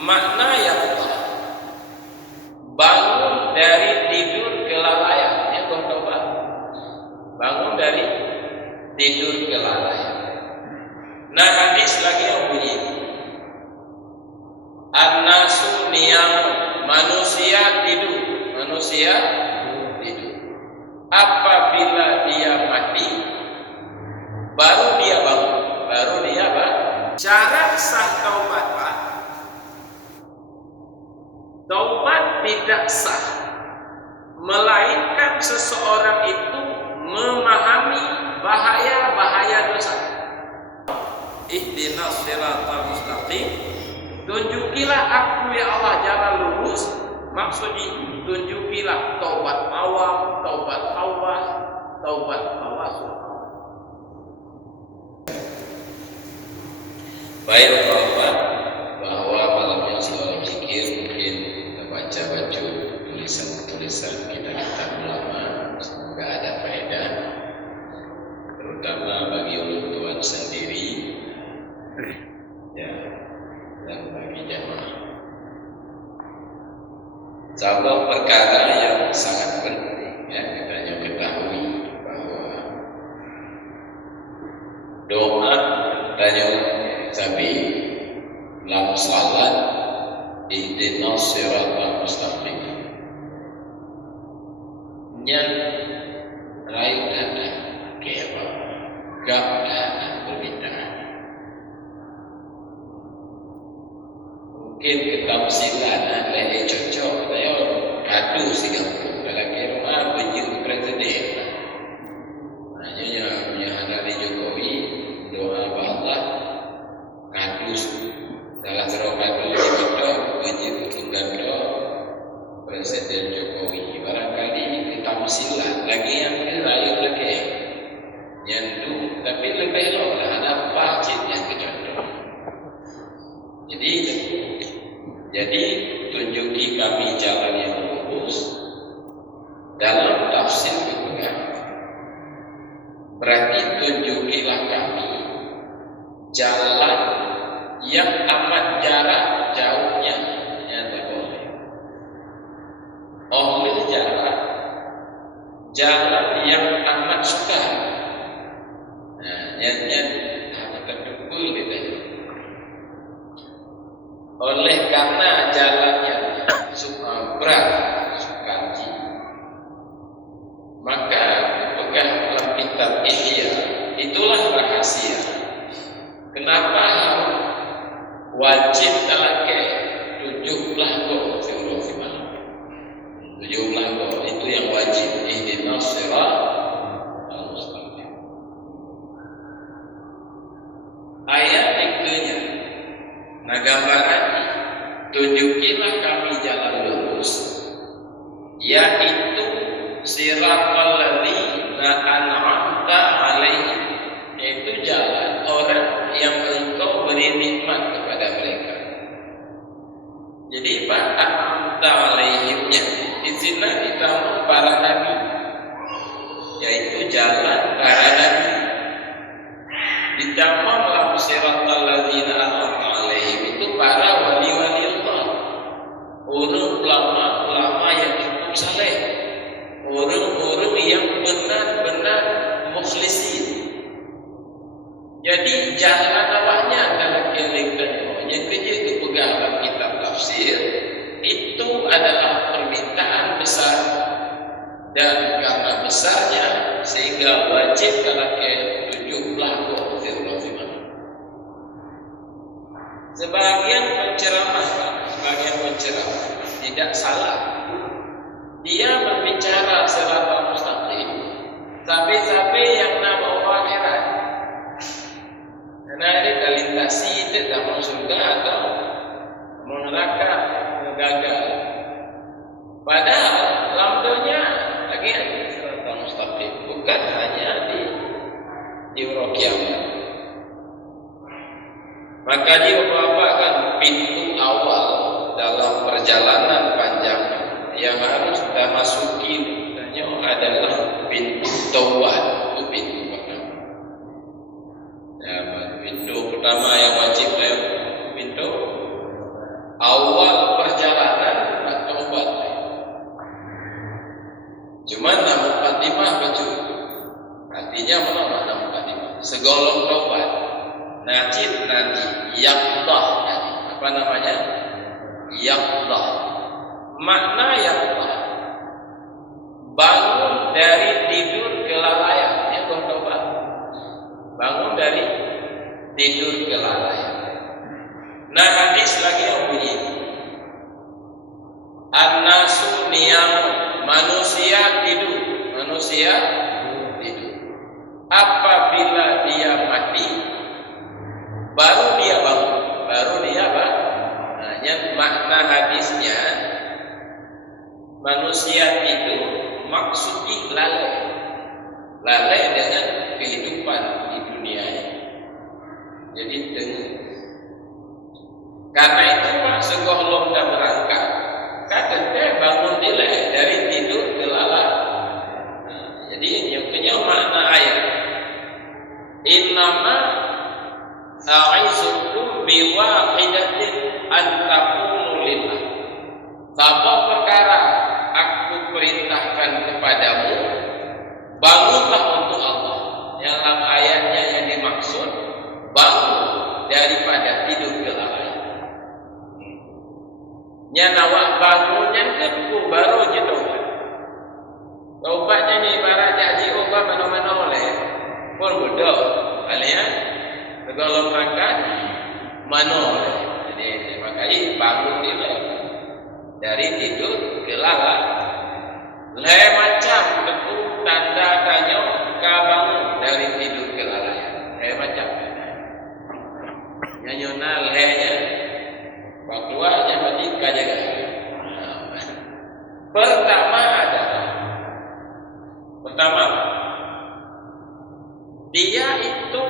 makna yang bangun dari tidur kelalaian, ya taubat. Bangun dari tidur kelalaian. Nah, hadis lagi yang bunyi, an-nasu niyam, manusia tidur. Apabila dia mati, baru dia bangun. Syarat sah taubat, Pak. Taubat tidak sah melainkan seseorang itu memahami bahaya-bahaya dosa. Ihdinas siratal mustaqim, tunjukilah aku ya Allah jalan lurus. Maksudnya tunjukilah taubat awam, taubat awas, taubat awas. Baik taubat bahwa malamnya selalu zikir, mungkin kita baca tulisan kita ulama, semoga ada faedah, terutama bagi orang tua sendiri, ya, dan bagi jamaah. Sebuah perkara yang sangat penting, ya, kita hanya ketahui bahwa doa tanya tapi dalam salat ihdinas siratal mustaqim yang lain ada keba gak ada perbedaan. Mungkin ketafsiran ada cocok saya kadu Singapura dalam kira begitu presiden hanya Hari Jokowi doa Allah kadus dalam serokadu begitu begitu tunggando presiden Jokowi barangkali ketafsiran lagi yang rayu lagi nyandu tapi lebih loh ada pacit yang kecontoh. Jadi tunjuki kami jalan yang lurus dalam tafsir juga. Berarti tunjukilah kami jalan yang amat jarak jauhnya yang tak boleh. Oleh jalan yang amat sukar. Nah, yang amat terpukul gitu. Oleh karena jalannya berat, sukarji, maka pegang dalam kitab Ihya itulah rahasia. Kenapa wajib dalam ke 17 itu yang wajib. Ihdinas siratal mustaqim. Ayat ikutnya, nah gambaran tunjukilah kami jalan lurus, yaitu siratal ladzina an'amta alaihim, yaitu jalan orang yang engkau beri nikmat kepada mereka. Jadi Pak an'amta alaihimnya di sini ditambah para nabi, yaitu jalan para nabi. Ditambah dalam siratal ladzina an'amta alaihim itu para wali-wali Allah, orang ulama-ulama yang cukup saleh, orang-orang yang benar-benar mukhlisin. Jadi jalan awaknya dalam kelengkapannya kerja itu pegangan kitab tafsir itu adalah permintaan besar, dan karena besarnya sehingga wajib kalau ke 17 sebagian penceramah tidak salah. Dia berbicara siratal mustaqim sampai yang nama akhirat. Karena ini kalintasi itu tak mau surga atau mau neraka, gagal. Padahal lambdonya lagi siratal mustaqim, bukan hanya di urut kiamat. Maka dia kan pintu awal dalam perjalanan panjang yang harus kita masuki adalah pintu taubat, itu pintu pertama. Ya, pintu pertama yang wajib pintu awal. yaqdah. Jadi apa namanya? Yaqdah. Makna yaqdah, bangun dari tidur kelalaian. Ya, kau tahu tak? Bangun dari tidur kelalaian. Nah, hadis lagi yang bunyi, an-nasu niyam, manusia tidur. Manusia tidur. Apabila dia mati, baru dia bangun. Baru dia bangun. Nah, yang makna hadisnya, manusia tidur maksudnya lalai. Lalai dengan kehidupan di dunia ini. Jadi dengar. Karena itu maksud Allah dah berangkat. Kata dia bangun dilai dari tidur ke lalai. Jadi yang punya makna ayat, innama a'izukum biwahidatin an taqumu lillah. Apa perkara aku perintahkan kepadamu, bangunlah untuk Allah. Yang dalam ayatnya yang dimaksud bangun daripada tidur kelalaian. Nya nawak bangunnya keku baru je taubat. Taubatnya ni ibarat jadi ubah mana-mana oleh pun bodoh. Kalian kalau makan mana oleh. Jadi makanya bangun dia dari tidur ke lalai. Lain macam keku tanda tanya ka bangun dari tidur ke lalai. Lain macam. Nyanyona lehnya waktunya mati kajaga. Pertama dia itu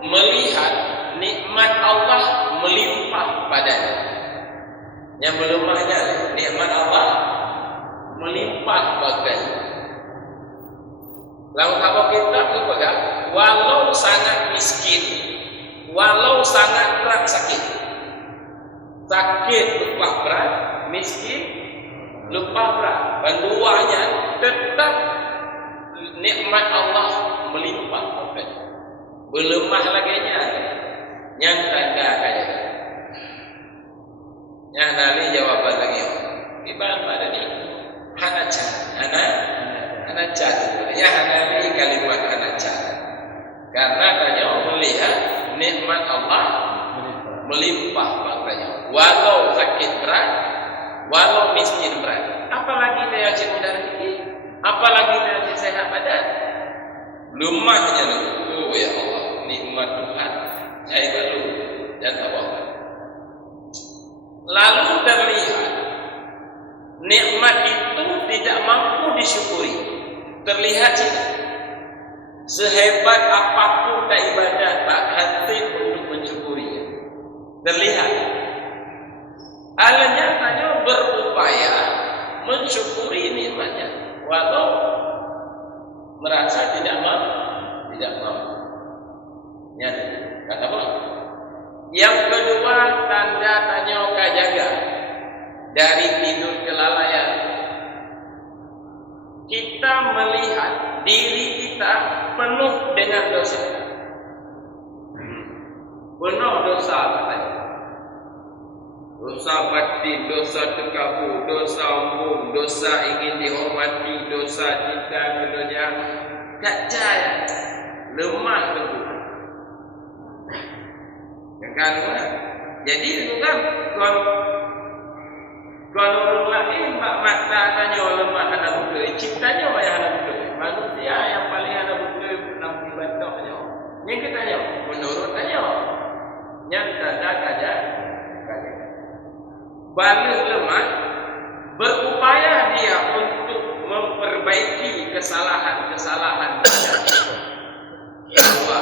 melihat nikmat Allah melimpah padanya. Yang melemahnya nikmat Allah melimpah baginya. Lalu kalau kita kepada walau sangat miskin, walau sangat berat sakit lupa berat, miskin lupa berat, bantuannya tetap nikmat Allah melimpah. Berlemah lagi yang tanda kaya. Yang nanti jawaban lagi. Ibarat pada ni hanacan, hanacan. Ya nanti kalimat hanacan. Karena tanya melihat nikmat Allah melimpah maknanya. Walau sakit berat, walau miskin berat. Apalagi dia yang mudah rezeki, apalagi dia yang sehat badan. Lemahnya oh ya Allah, nikmat Tuhan saya lalu dan Allah. Lalu terlihat nikmat itu tidak mampu disyukuri. Terlihat tidak. Sehebat apapun tak ibadah, tak hati untuk mensyukurinya. Terlihat. Alanya hanya berupaya mensyukuri nikmatnya, walau merasa tidak mampu. Ya, kata apa? Yang kedua, tanda tanya kajaga dari tidur kelalaian. Kita melihat diri kita penuh dengan dosa. Penuh dosa katanya. Dosa batin, dosa terkabur, dosa umum, dosa ingin dihormati, dosa cinta dunia. Kacaya, lemah tubuh. Yang kedua, jadi itu kan kalau orang lain makna tanya lemah anak buka, ciptanya apa yang anak buka? Manusia yang paling anak buka nak dibantunya. Yang kita tanya, menurut tanya, yang tanda kaja, balik lemah, berupaya dia untuk memperbaiki kesalahan-kesalahan. Kedua,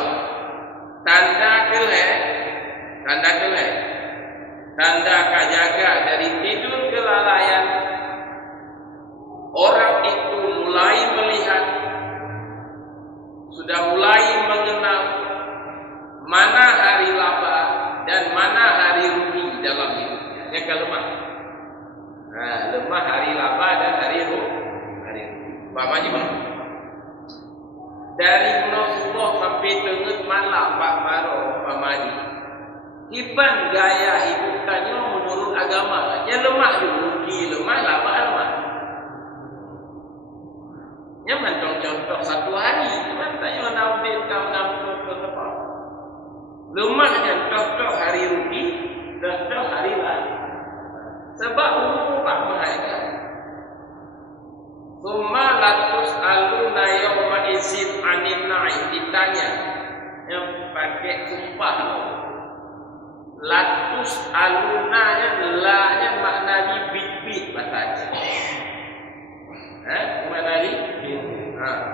tanda keleh, tanda kajaga dari tidur kelalaian. Orang itu mulai melihat, sudah mulai mengenal mana hari laba dan mana hari rugi dalam hidupnya. Yang kelemah. Nah, lemah hari laba dan hari rugi. Bapaknya bang. Dari Rasulullah sampai tengah malam Pak Maro, Pak Madi. Iban gaya hidup tanya menurut agama. Yang lemah dulu, lemah, lama lemah. Yang contoh satu hari, cuman tanya naudin kau contoh apa? Lemahnya contoh hari rugi, contoh hari lain. Sebab umur pak mereka. Suma latus aluna yawma izin anin naik ditanya yang pakai sumpah. Latus alunanya lanya maknanya bit-bit bahasa maknanya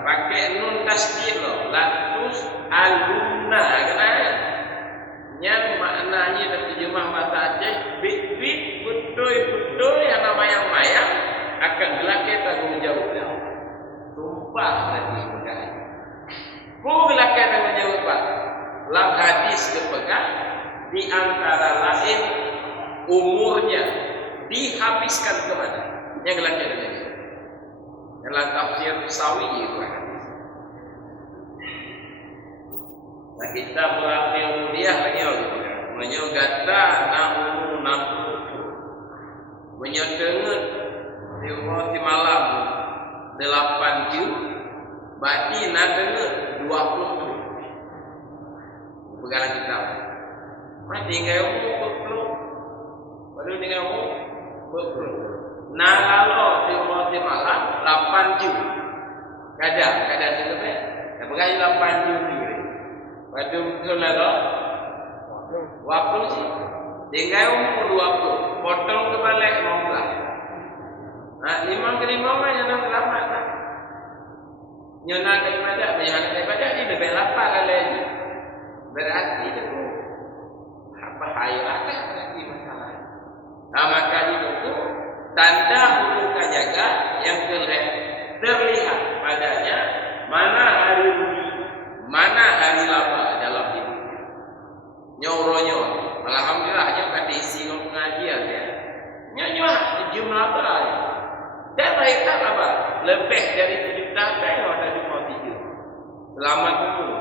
pakai nun tasdid loh. Latus aluna kenapa? Yang maknanya terjemah bahasa Aceh bit-bit betul-betul yang namanya mayang akan gelaknya tanggung jawabnya. Sumpah tadi pegang. Gelaknya tanggung jawab pak. Dalam hadis kepegang di antara lain umurnya dihabiskan kemana? Yang gelaknya tanggung jawab. Yang dalam tafsir Sawi itu hadis. Nah kita berarti dia hanya menyogata naunu nampu menyodengar di malam 8 jam berarti nak dengar 20 tu pegangan kita mati tinggal umur 40 baru tinggal umur 40 nah kalau di malam 8 jam kadang tu kan dah pegang 8 jam ni baru betul lah waktu sih tinggal umur 20 potong kebalik 15 nah, 5 ke 5 orang yang nak selamat tak? Nyona daripada banyak daripada ni lebih lapar kali ni. Berarti itu apa hayatnya berarti masalah. Nah makanya itu tanda huruf jaga yang terlihat padanya mana hari rugi, mana hari laba dalam hidup. Nyoro alhamdulillah hanya pada isi pengajian ya. Nyonya jumlah berapa? Dan mereka apa? Lebih dari 7 tahun yang ada di Malaysia. Selamat dulu.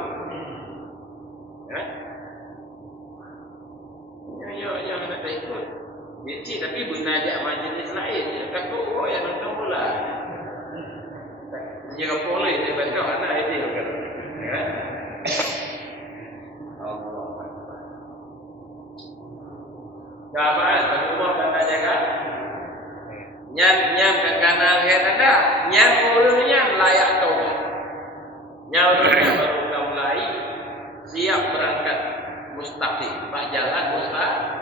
Ya, nak ikut. Jadi tapi guna ajak majlis lain. Takut yang nonton bola. Jangan boleh dia baca mana itu kan. Allah Akbar. Kapan semua kata jaga? Nyan kekana ada, nyan ulurnya layak taubat. Nyan ulurnya baru dah mulai siap berangkat mustaqim, pak jalan mustaqim.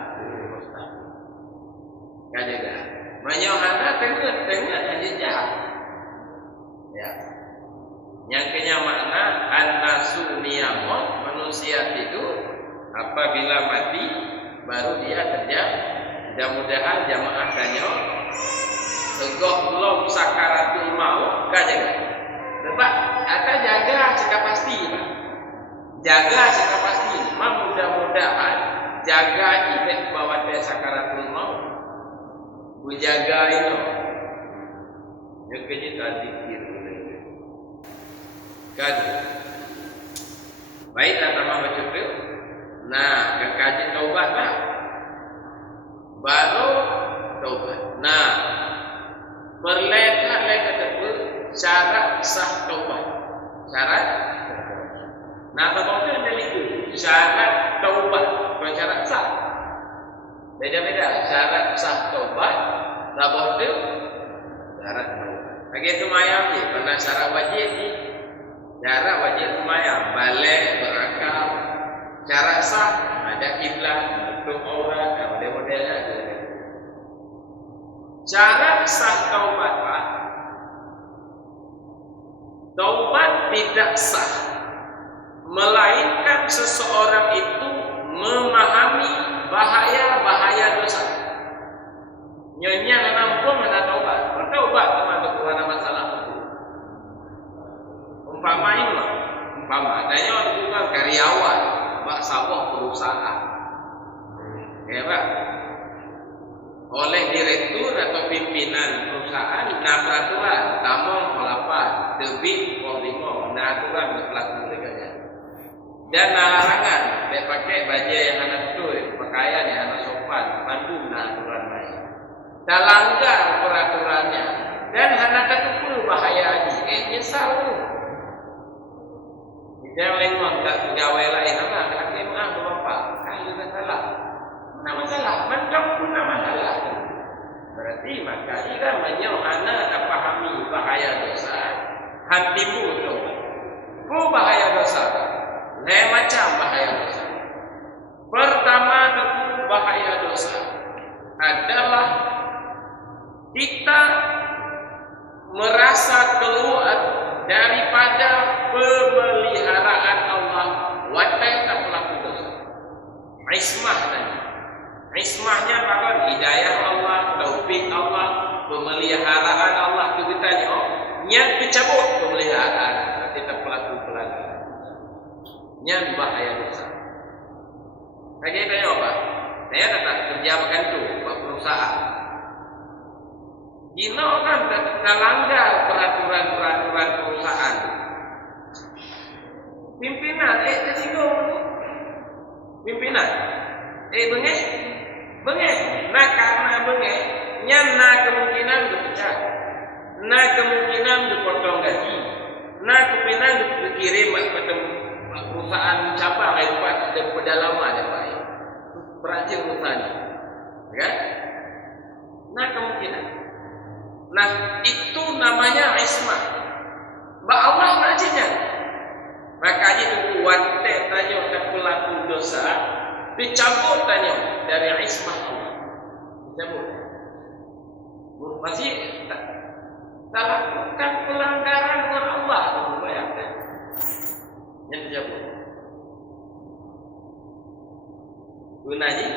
Kajaga. Manyohana tengah jejak. Ya. Yang kenyamakna an-nasu niyamun manusia itu apabila mati baru dia kerja. Mudah-mudahan jamaah kanyo Segoh belum sakaratul maut kajaga. Sebab akan jaga cakap pasti. Jaga cakap pasti. Mudah-mudahan jaga ibad bawa dia sakaratul maut. Bujaga itu. Yang kita zikir. Kan. Baiklah nama baca tu. Nah, kekaji taubat lah. Baru taubat. Nah, berleka-leka tersebut syarat sah taubat. Syarat. Nah, taubat itu ada itu. Syarat taubat, bukan syarat sah. Beda-beda. Syarat sah taubat, taubat itu syarat taubat. Lagi itu mayam ni, pernah syarat wajib ni. Syarat wajib itu mayam, balik, berakal. Syarat sah ada kiblat, bentuk aurat, model-modelnya ada. Syarat sah taubat Pak. Taubat tidak sah melainkan seseorang itu memahami bahaya-bahaya dosa. Nyonya menampung mana taubat. Bertaubat termasuk kerana masalah itu. Umpama adanya itu kan karyawan, bak sawah perusahaan. Ya Pak. Oleh direktur atau pimpinan perusahaan nah peraturan tamong pelapan debit polimo nah aturan berlaku negara dan larangan dia pakai baju yang anak betul pakaian yang harus sopan, pandu aturan lain. Tak langgar peraturannya dan hana ketupu bahaya lagi. Nyesal tu. Jangan lengon kat pegawai lain apa kaki maaf bapak. Kalau juga salah. Mana masalah? Macam pun masalah. Berarti maka jika menyau anak tak pahami bahaya dosa, hatimu tu. Ku bahaya dosa. Lain macam bahaya dosa. Pertama tentu bahaya dosa adalah kita merasa keluar daripada pemeliharaan Allah watai tak pelaku dosa. Ismah tadi. Ismahnya bahkan hidayah Allah, taufik Allah, pemeliharaan Allah itu kita nyat dicabut pemeliharaan kita pelaku pelanggaran. Nyat bahaya dosa. Saya tanya apa? Saya tetap kerja makan tu buat perusahaan. Gino kan tak langgar peraturan perusahaan. Pimpinan tersinggung. Pimpinan bengek. Nah karena bengek, nyana kemungkinan dipecat. Nah kemungkinan dipotong gaji. Nah kemungkinan dikirim kepada perusahaan cabang lepas ada pedalaman ada baik. Berakhir urusannya. Kan? Nah kemungkinan. Nah itu namanya ismah. Ba Allah rajinnya. Makanya itu wate tanya ke pelaku dosa dicabut tanya dari ismah Allah. Dicabut. Masih tak lakukan pelanggaran dengan Allah tu bayangkan. Yang dicabut. Gunanya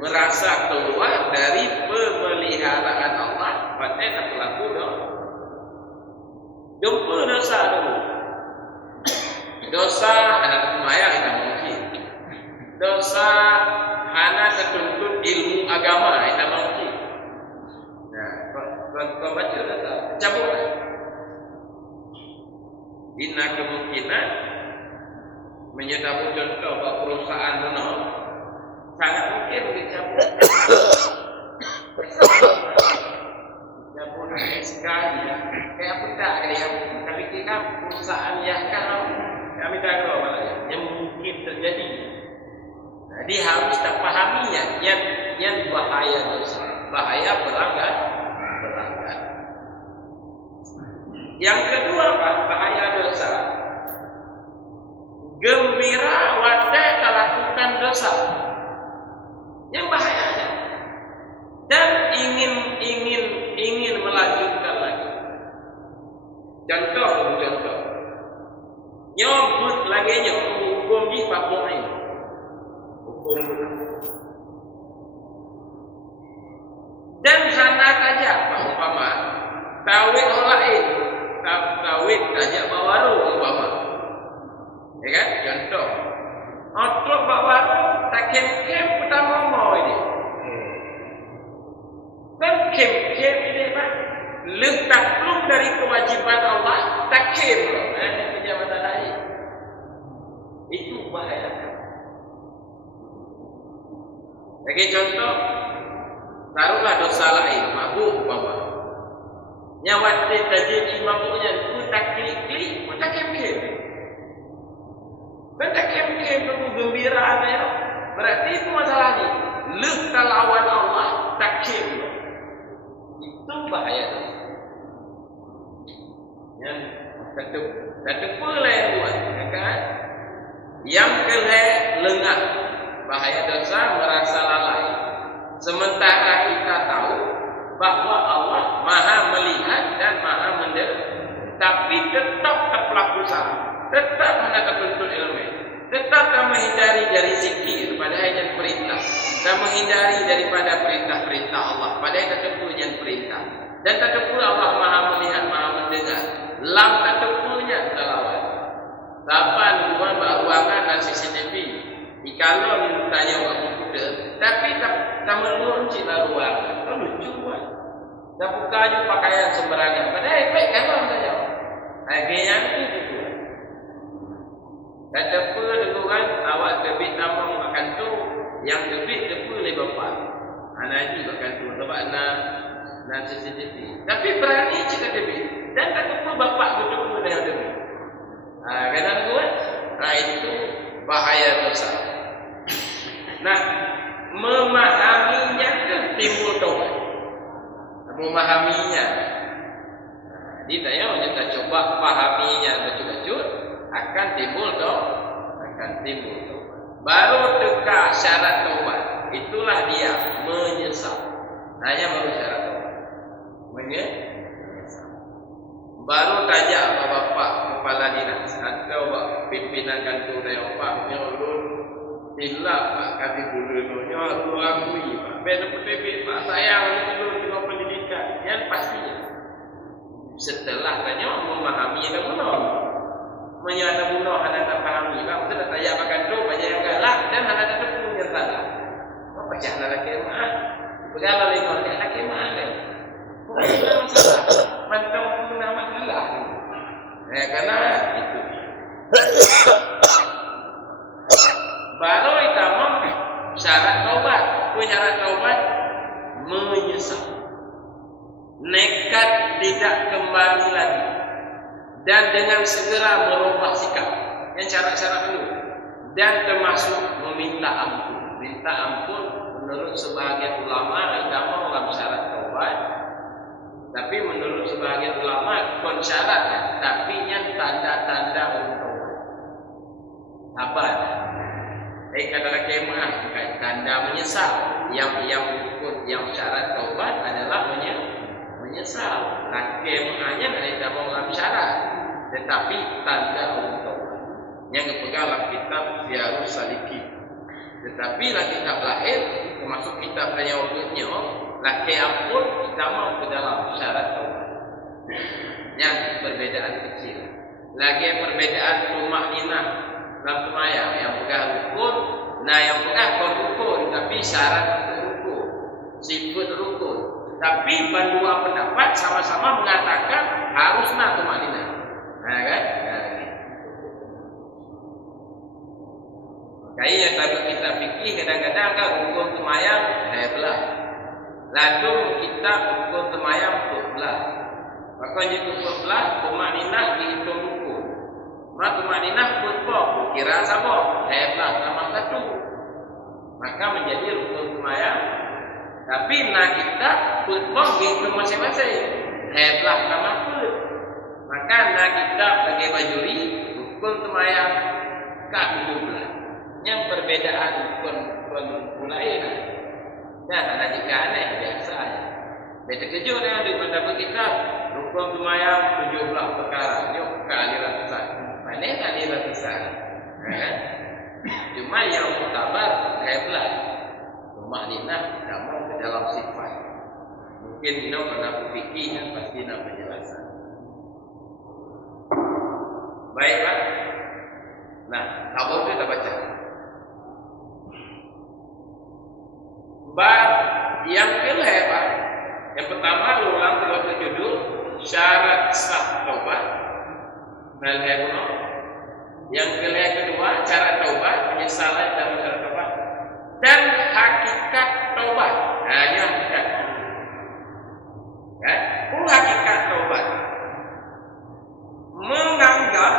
merasa keluar dari pemeliharaan Allah. Patut tak berlaku dah. Jumpa dosa dulu. Dosa anak semaya kita mungkin. Dosa hana tertuntut ilmu agama kita mungkin. Nah, kau baca dah. Cabut. Ina kemungkinan menyatakan contoh perusahaan mana sangat mungkin dicabut. Dicabut sekali ya. Kayak apa tak dia? Tapi kita perusahaan yang kalau kami tak tahu malah yang mungkin terjadi. Jadi harus tak pahaminya yang bahaya dosa, bahaya pelanggar. Yang kedua apa? Bahaya dosa. Gembira wadah lakukan dosa. Yang bahayanya dan ingin melanjutkan lagi. Contoh. Nyobut lagi hukum di papua ini. Hukum. Dan hana saja umpama tawid orang lain, tawid saja bawaru umpama. Ya kan? Contoh. Untuk bawaru tak kem pertama mau ini. Dan kem ini pak letak belum dari kewajiban Allah tak kem loh. Pejabat lain itu bahaya. Bagi contoh, taruhlah dosa lain, mabuk umpama. Nyawa terjadi mabuknya, ku tak klik, ku tak kem. Dan tak kem gembira ada. Berarti itu masalahnya. Letak lawan Allah tak kem. Itu bahaya. Yang ketupu lain buat, kan? Yang kedua lengah, bahaya dosa merasa lalai. Sementara kita tahu bahwa Allah Maha melihat dan Maha mendengar, tapi tetap terpelaku salah, tetap hendak tertuntut ilmu, tetap tak menghindari dari zikir pada yang perintah, dan menghindari daripada perintah-perintah Allah pada yang tertentunya perintah, dan tertentu Allah Maha melihat, Maha mendengar. Lam tertentunya terlawan. Lapan ruangan dan CCTV. Kalau ditanya orang komputer, tapi tak mengunci ruangan. Kalau lucu kan? Tak buka je pakaian sembarangan. Padahal baik kan orang saja. Akhirnya itu. Kata apa dengan awak terbit nama makan tu yang debit depu le bapak. Anaji bahkan tu bapak na CCTV. Tapi berani cakap debit dan tak depu bapak betul dengan debit. Kadang buat itu bahaya dosa. Nah, memahaminya ke timbul taubat. Memahaminya. Ditanya kita coba pahaminya betul-betul akan timbul taubat. Baru teka syarat taubat. Itulah dia menyesal. Hanya baru syarat taubat. Menyesal. Baru tajak bapak kepala dinas atau pimpinan kantor Pak nyolong hilap Pak kami dulu nyolong akui Pak benar-benar Pak sayang dulu dengan pendidikan yang pastinya setelah tanya memahami yang benar menyata benar anda tak pahami Pak sudah tajak makan tu banyak yang galak dan anda tak punya salah apa jangan lagi mah begala lingkungan lagi mah bukan masalah mantap nama Allah. Karena itu baru itamam syarat taubat. Syarat taubat menyesal, nekat tidak kembali lagi, dan dengan segera merubah sikap. Yang syarat-syarat itu dan termasuk meminta ampun. Minta ampun menurut sebagian ulama agama dalam syarat taubat. Tapi menurut sebagian ulama bukan syarat, tapi yang tanda-tanda untuk apa? Kata kemah tanda menyesal. Yang syarat taubat adalah menyesal. Nah, kemahnya tidak mau dalam syarat, tetapi tanda untuk yang dipegang dalam kitab Riyadhus Shalihin. Tetapi dalam kitab lain termasuk kitab yang waktunya laki ampun kita mau ke dalam syarat taubat. Yang perbedaan kecil. Lagi perbedaan tumakninah dalam semayang yang pegang rukun, nah yang pegang rukun tapi syarat rukun, sifat rukun. Tapi dua pendapat sama-sama mengatakan haruslah tumakninah. Nah kan? Kayaknya kalau kita fikir kadang-kadang kan rukun semayang belah. Lalu kita rukun semayang belah. Maka jika belah tumakninah dihitung rukun. Maka tumakninah pun kira sama belah sama satu. Maka menjadi rukun semayang. Tapi nak kita pun dihitung masing-masing. Belah sama pun. Maka nak kita pakai bajuri rukun semayang tak belah. Yang perbedaan pun lain. Dan ada jika aneh biasa. Beda kejut yang di pendapat kita rukun semayang 17 perkara. Yuk ke aliran besar. Mana aliran besar? Cuma yang mutabar hebat. Tumakninah tidak mau ke dalam sifat. Mungkin kita pernah berfikir dan pasti nak penjelasan. Baiklah. Nah, apa itu kita baca? Bab yang kelima, yang pertama ulang terus judul syarat sah taubat. Yang kedua cara taubat, penyesalan dan syarat taubat dan hakikat taubat. Hanya hakikat. Kan? Hakikat taubat menganggap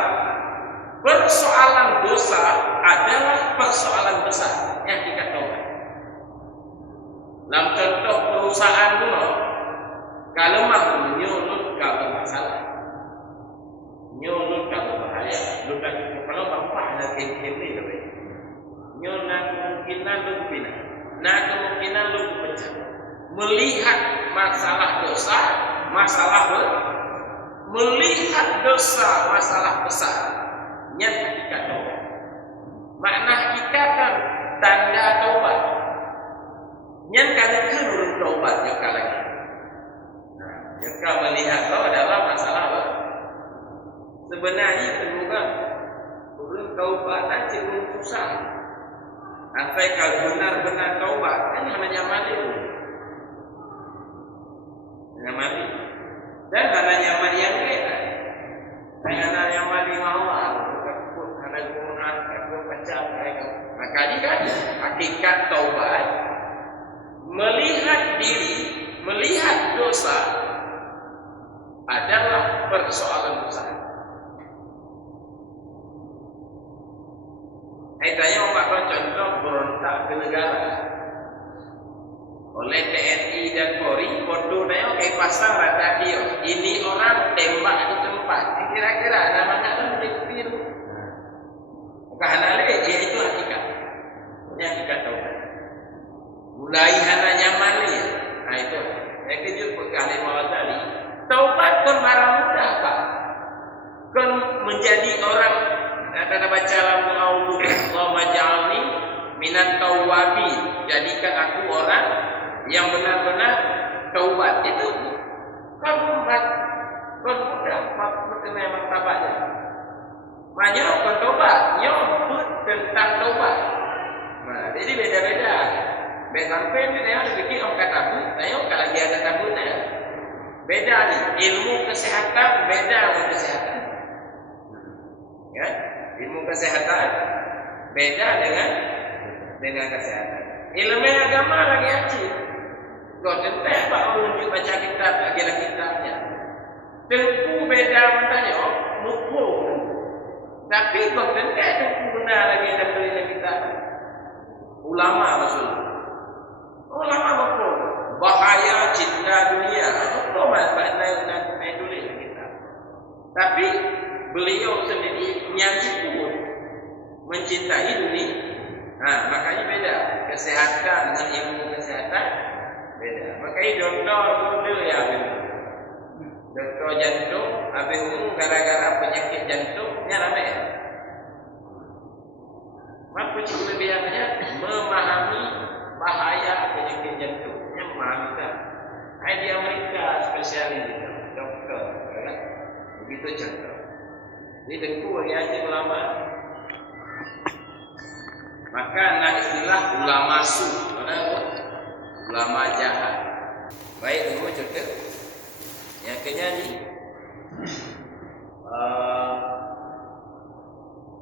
persoalan dosa adalah persoalan besar. Yang hakikat taubat. Dalam contoh perusahaan dulu, kalau mahu nyulut kalau masalah, nyulut kalau bahaya, luka kalau bapak ada kini lebih, nyulut kemungkinan lu pindah, nah kemungkinan lu pecah. Melihat masalah dosa, melihat dosa masalah besar, yang hakikat taubat. Makna hakikat kan tanda taubat. Yang kalian belum taubat yang kalian. Yang kau melihat kau adalah masalah apa? Sebenarnya temukan belum taubatan belum susah. Sampai kau benar-benar taubat kan hanya mati. Hanya mati. Dan hanya mati yang beda. Hanya mati mawar. Takut hanya Quran, takut baca mereka. Maka ini kan hakikat taubat. melihat dosa adalah persoalan besar. Tanya orang contoh berontak ke negara oleh TNI dan Polri, foto nanya kayak pasang rata dia. Ini orang tembak di tempat. Kira-kira namanya lebih biru. Karena dia itu hakikat. Ini hakikat taubat. Mulai hana nyaman ni. Nah itu. Saya kejut kali mawar tadi. Taubat kan barang mudah Pak. Kan menjadi orang. Ada baca dalam doa wudu. Allahumma ja'alni minan tawwabin. Jadikan aku orang yang benar-benar taubat. Itu kan mudah. Kan mudah. Maksudnya memang tabatnya. Maknanya bukan taubat, nyobut tentang taubat. Nah, jadi beda-beda. Sampai ni saya fikir orang kata takut, saya kalau lagi ada takutnya. Beda ni, ilmu kesehatan beda dengan kesehatan. Ya, ilmu kesehatan beda dengan kesehatan. Ilmu agama lagi acik. Kau tentu Pak menunjuk baca kitab, lagi ada kitabnya. Tentu beda matanya, mukul. Tapi kau tentu benar lagi ada belinya kita. Ulama maksudnya. Ulama betul. Bahaya cinta dunia. Betul naik tulis kita. Tapi beliau sendiri nyambut mencintai dunia. Nah, makanya beda. Kesehatan dengan ilmu kesehatan beda. Makanya dokter dulu ya. Dokter jantung, habis umum gara-gara penyakit jantungnya ramai. Maka kelebihannya memahami bahaya penyakit jantungnya, memahami tak. Di Amerika spesialis dokter, kan? Begitu contoh. Jadi tentu bagi haji ulama. Maka ada istilah ulama su, ulama jahat. Baik, tunggu contoh. Yang kenya ni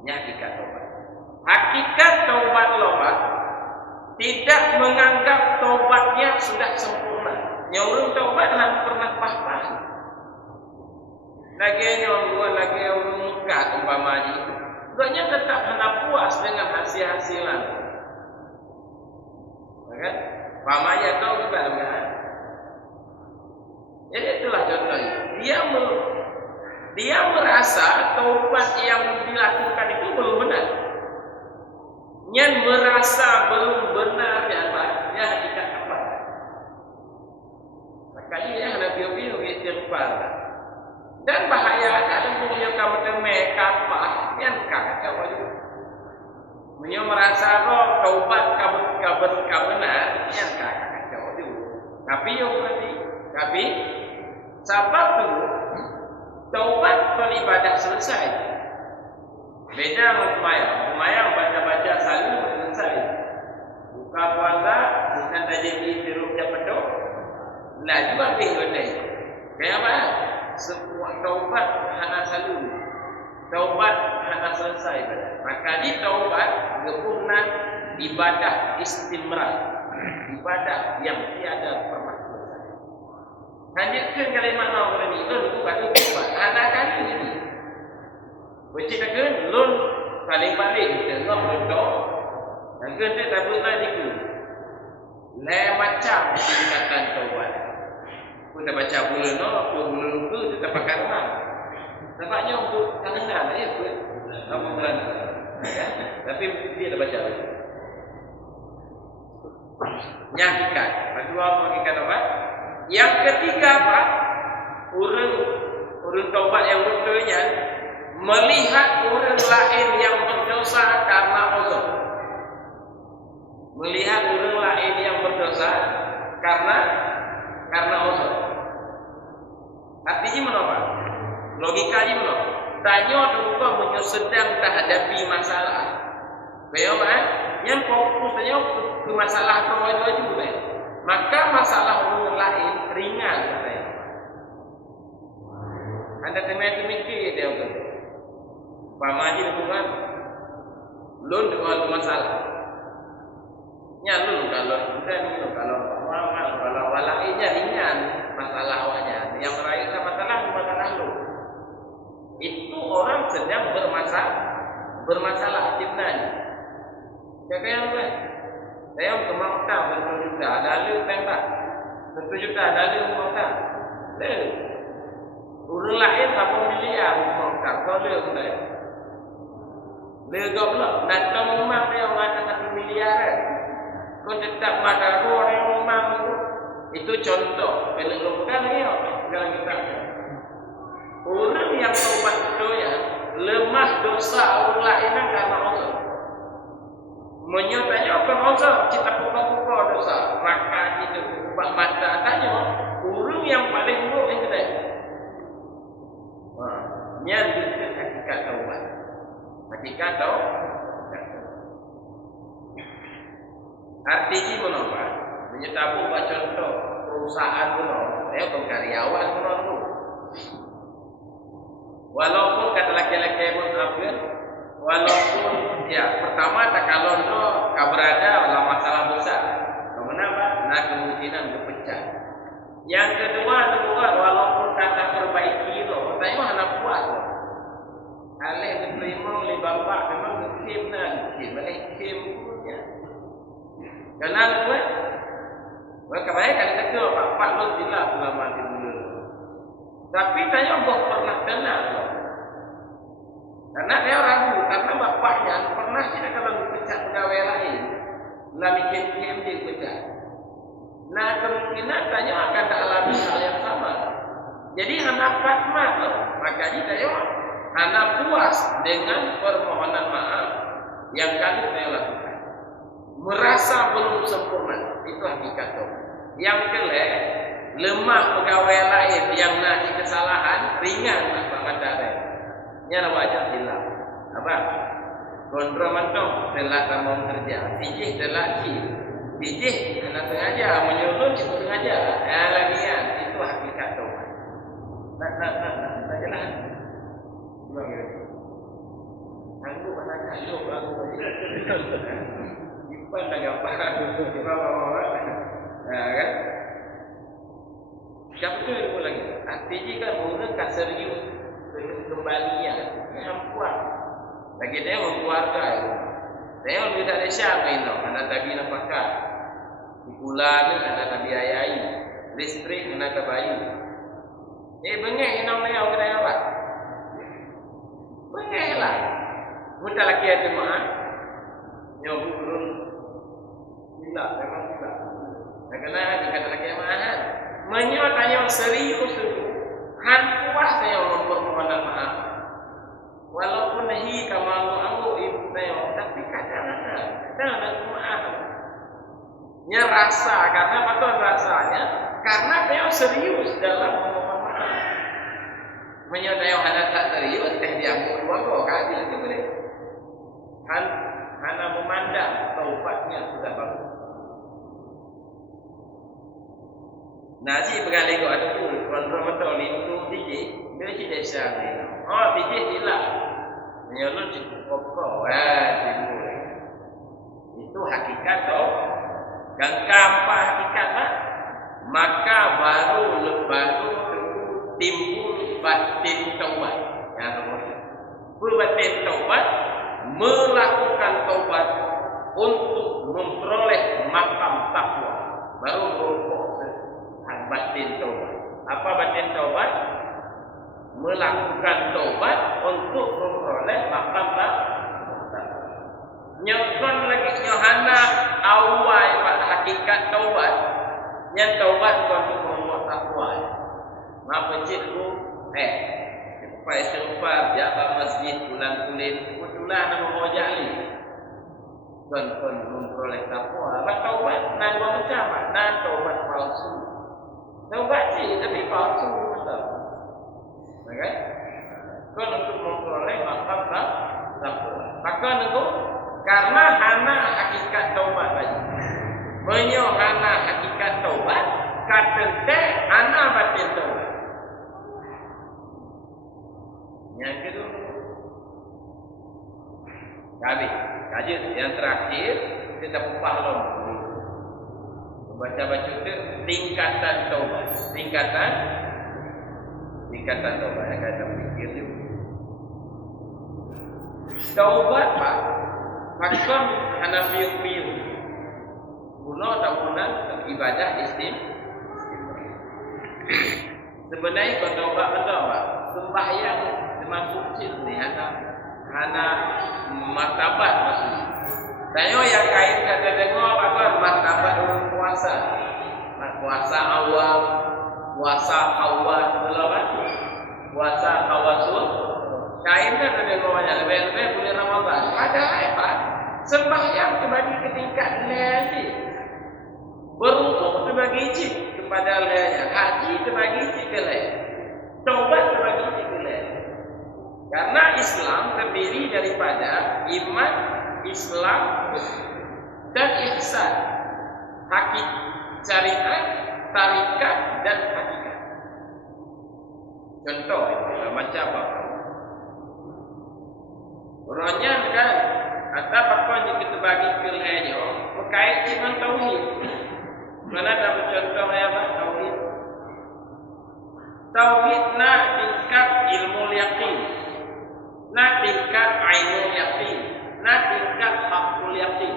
hakikat taubat. Hakikat taubat lobat tidak menganggap taubatnya sudah sempurna. Nyaurung taubat lah pernah paham. Lagi nyaurung lagi orang muka umpama ni. Gaknya tetap hanya puas dengan hasil-hasilan. Kan? Pamaya tahu juga dengan. Jadi itulah contohnya. Dia merasa taubat yang dilakukan itu belum benar. Yang merasa belum benar ya hakikat apa? Makanya dia hendak biu-biu istighfar. Dan bahaya ada punya kamu temai kapah yang kacau aja. Punya merasa taubat kabar benar yang kacau aja. Tapi yang berarti sebab tu taubat beribadah selesai. Beda dengan semayang baca-baca selalu selesai. Buka puasa bukan tajam sirup dia penuh. Lah juga benda. Kenapa? Semua taubat hanya selalu. Taubat hanya selesai. Maka di taubat gabungan ibadah istimrar. Ibadah yang tiada pernah. Lanjutkan kalimat orang ini, lun bukan itu, anak kali ini. Berceritakan lun paling-paling kita berdoa. Dan kita tak pernah diku. Lain macam tingkatan taubat. Kita baca bulan itu kita pakai rumah. Sebabnya untuk kenal ya, apa bulan. Tapi dia dah baca. Yang hakikat. Kedua apa hakikat taubat? Yang ketiga apa? Urun taubat yang betulnya melihat orang lain yang berdosa karena uzur. Melihat orang lain yang berdosa karena uzur. Artinya menapa? Logikanya menapa? Tanya dulu sedang terhadapi masalah. Baik, yang fokusnya ke masalah itu juga. Maka masalah orang lain ringan. Anda temui dia tu. Pamaji bukan. Lun dengan masalah. Nya lun kalau bukan kalau lainnya ringan. bermasalah sebenarnya. Kaya kan? Saya kemauan berapa juta, ada lu tembak. 1 juta ada lu mau tak? Orang lain berapa miliar mau tak? Kau lu kan? Lu goblok, datang rumah dia mengatakan 1 miliar. Kau tetap makan orang rumah tu. Itu contoh. Penelungkan ni dalam kitabnya. Orang yang taubat betulnya lemah dosa orang lain karena Allah. Menyatanya bukan Allah, kita buka-buka dosa. Maka kita buka mata tanya, orang yang paling buruk yang kedai. Yang itu hakikat taubat. Hakikat taubat. Artinya menapa? Menyetabu contoh perusahaan menapa? Saya karyawan menapa? Walaupun kata laki-laki pun apa? Walaupun ya pertama tak kalau no berada dalam masalah besar. Kenapa? Nah kemungkinan berpecah. Yang kedua walaupun kata perbaiki itu, saya anak puas. Alih diterima oleh bapak memang kim balik kim punya. Kenal gue? Gue kebaikan kecil bapak lu tidak selama di dulu. Tapi saya gue pernah kenal. Karena dia ragu, karena bapaknya pernah tidak kalau dipecat pegawai lain, lah bikin dipecat. Nah kemungkinan tanya akan tak alami hal yang sama. Jadi anak fatmah, makanya saya anak puas dengan permohonan maaf yang kali saya lakukan. Merasa belum sempurna, itu hakikat itu. Yang kedua, lemah pegawai lain yang nanti kesalahan ringan apa kata nya wajib hilang. Apa? Kontrol mentong telah kamu kerja. Dijih telah dijih anak sengaja menyuruh itu sengaja. Lagian itu hakikat taubat. Nah jelas. Gimana gitu? Aku anak kandung aku aja. Ipan dah gampang. Nah kan? Siapa tu yang lagi? Artinya kan orang tak serius kembalian yang kuat. Bagi dia membuarkan. Dia tidak ada siapa ini. Ada tabi napakah. Di bulan ada tabi ayai. Listrik ada bayi. Bengek inang dia orang kena apa? Bengek lah. Mudah lagi ada maaf. Nyobu turun. Tidak, memang tidak. Tak kena kata lagi maaf. Menyatakan serius itu. Han puas saya mempermohonan maaf. Walaupun nahi kamu ibu saya, tapi kadang-kadang ada maaf. Nya rasa karena betul rasanya karena dia serius dalam memohon maaf. Menyatakan hana tak serius dia mau kali lagi boleh. Hana memandang taubatnya sudah bagus. Nasi berkali kau ada tu, kontrol betul itu tinggi, dia tidak sahih. Oh tinggi hilang, menyalur cukup kau, timbul. Itu hakikat tu, gangkam apa hakikatnya? Maka baru timbul batin taubat. Yang nomor batin taubat melakukan taubat untuk memperoleh makam takwa, baru berubah. Batin taubat. Apa batin taubat? Melakukan taubat untuk memperoleh makam takwa. Nyokon lagi nyohana awal pada hakikat taubat. Yang taubat untuk membuat takwa. Maka cikgu supaya serupa jaga masjid bulan kulit mutulah nama mojali. Kon memperoleh takwa. Apa taubat? Nah dua macam. Nah taubat palsu. Taubat sih, tapi palsu betul. Okey? Kau untuk memperoleh makam takwa. Maka itu karena hana hakikat taubat tadi. Menyo hana hakikat taubat, kata teh hana batin taubat. Yang kedua, kaji yang terakhir kita paham. Baca-baca itu tingkatan taubat. Tingkatan taubat yang kata pikir itu. Taubat pak, pakon hana piu-piu. Guna tahunan ibadah sebenarnya kau taubat betul pak. Sembahyang termasuk ni hana martabat maksudnya. Saya yang kait kata dengar apa martabat orang puasa. Puasa awal, puasa awal betul kan? Puasa awasul. Kain kan ada ngomongnya lebih-lebih bulan Ramadan. Ada apa? Sembahyang terbagi ke tingkat leji. Beruntung terbagi cik kepada leji. Haji terbagi cik ke leji. Taubat terbagi cik ke leji. Karena Islam terdiri daripada iman, Islam dan ihsan. Hakikat, syariat, tarikat dan hakikat. Contoh macam apa? Orangnya kan atau apa yang kita bagi kelihanya berkait dengan tauhid. Mana dapat contoh apa tauhid? Tauhid nak tingkat ilmu yakin, nak tingkat ainul yakin, nak tingkat hakul yakin.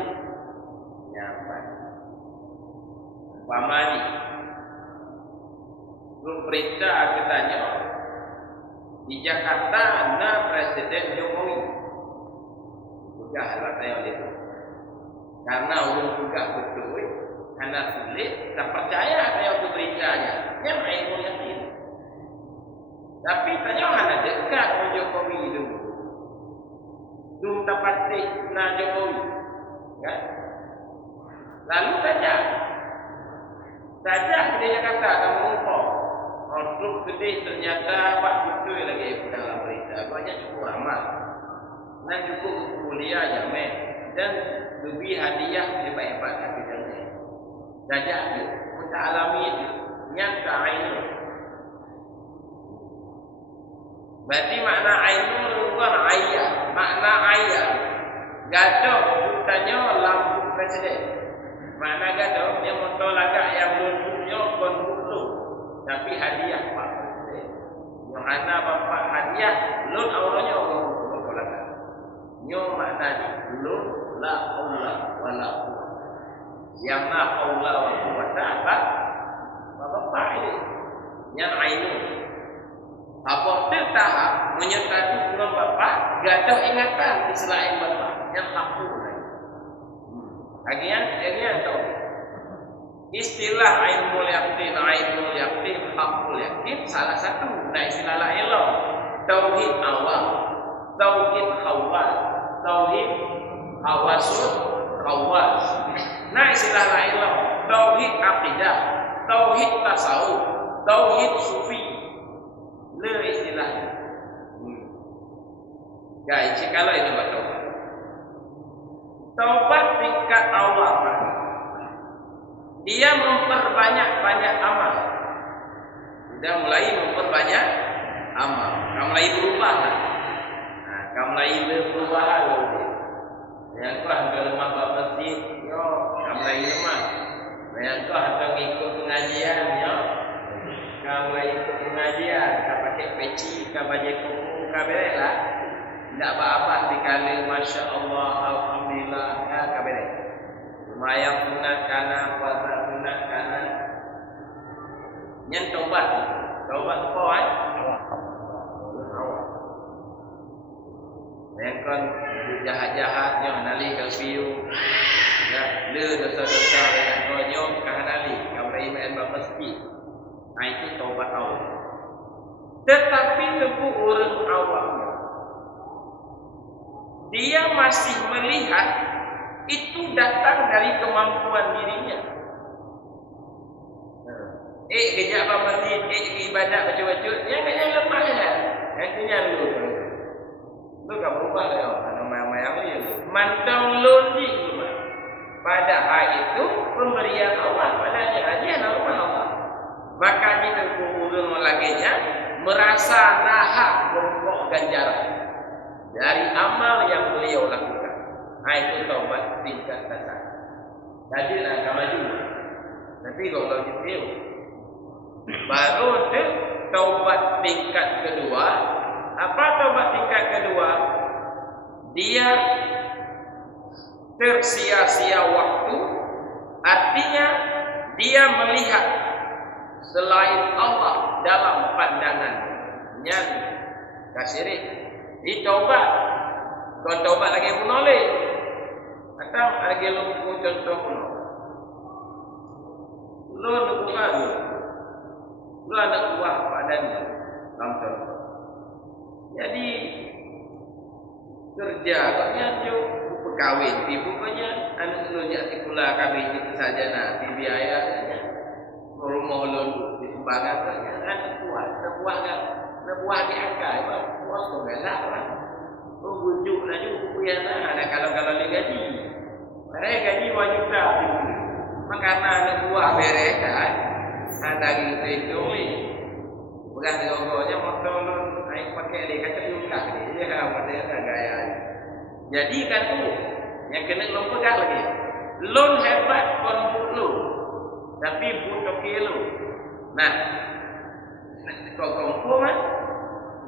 Apa? Pamani. Berita katanya di Jakarta ada Presiden Jokowi. Juga lah saya itu. Karena orang juga betul, karena sulit, tak percaya saya untuk beritanya. Yang ilmu yakin. Tapi tanya ada dekat dengan Jokowi itu. Itu tak pasti nak Jokowi, kan? Lalu saja dia kata kamu lupa. Untuk gede ternyata Pak betul lagi dalam berita. Banyak cukup amal. Dan cukup kuliah jamin dan lebih hadiah hebat-hebat akhirnya. Saja kita alami itu nyata ainul. Berarti makna ainul bukan ayah. Makna ayah gaduh tanya lampu presiden. Makna gaduh dia motor lagak yang bentuknya konbuklu tapi hadiah Pak Presiden. Yang ana bapak hadiah lun awalnya orang motor lagak. Nyo maknanya lun la haula wala quwwata. Yang la haula wa quwwata apa? Bapak ini yang ainul. Apa tahap menyertai dengan bapak gaduh ingatan selain bapak yang aku lagi. Agian tahu. Istilah ainul yakin, hakul yakin salah satu dari istilah lain lah. Tauhid awal, tauhid khawas, tauhid hawasul khawas. Nah istilah lain lah. Tauhid akidah, tauhid tasawuf, tauhid sufi. Le istilahnya. Guys, kalau ini betul. Taubat tingkat awal. Dia memperbanyak amal. Sudah mulai memperbanyak amal. Kamu mulai berubah. Nah, kamu mulai berubah lagi. Yang kau hendak lemah buat masjid, yo, kamu mulai lemah. Yang kau hendak ikut pengajian, yo, kamu mulai ikut pengajian. Kau pakai peci, kau pakai kuku, kau berelah. Tidak apa-apa dikali, masya Allah, alhamdulillah, ya kau bereh. Lumayan punah kanan, puasa punah kanan. Yang taubat apa kan? Yang kan jahat-jahat yang nali kafiu, ya, le dosa-dosa yang konyol kahanali, kau beriman bermasjid. Nah itu taubat awal. Tetapi tepu orang awamnya, dia masih melihat itu datang dari kemampuan dirinya. Kejap apa masjid, ibadat baca-baca, yang kena lemah ya. Yang kena lu. Lu tak berubah ya. Nama-nama ni. Mantang londi. Pada hari itu pemberian Allah padanya. Hadiah Allah. Maka kita kurang laginya merasa nahak berbuat ganjaran dari amal yang beliau lakukan. Itu taubat tingkat dasar. Jadi nak maju. Tapi kalau gitu, baru tu taubat tingkat kedua. Apa taubat tingkat kedua? dia tersia-sia waktu, artinya dia melihat selain Allah dalam pandangannya. Kasirik ditaubat, kau taubat lagi pun boleh. Atau lagi lu contoh pun, lu nubuhan, lu anak buah padan, contoh. Jadi kerja katanya tu berkahwin, pokoknya anak lu jadi pula kahwin itu saja nak biaya saja. Rumah lu di sembarang katanya anak buah diangkat, buah tu galak lah. Bujuk laju kuya nah, kalau dia gaji, mereka gaji wajib dah. Makanya anak buah beres kan, ada gitu ni. Bukan logonya motor lu naik pakai dia kacau juga dia, modelnya gaya. Jadi kan tu yang kena lu pegang lagi. Loan hebat pun lu, tapi butuh kilo. Nah, kau kumpul kan,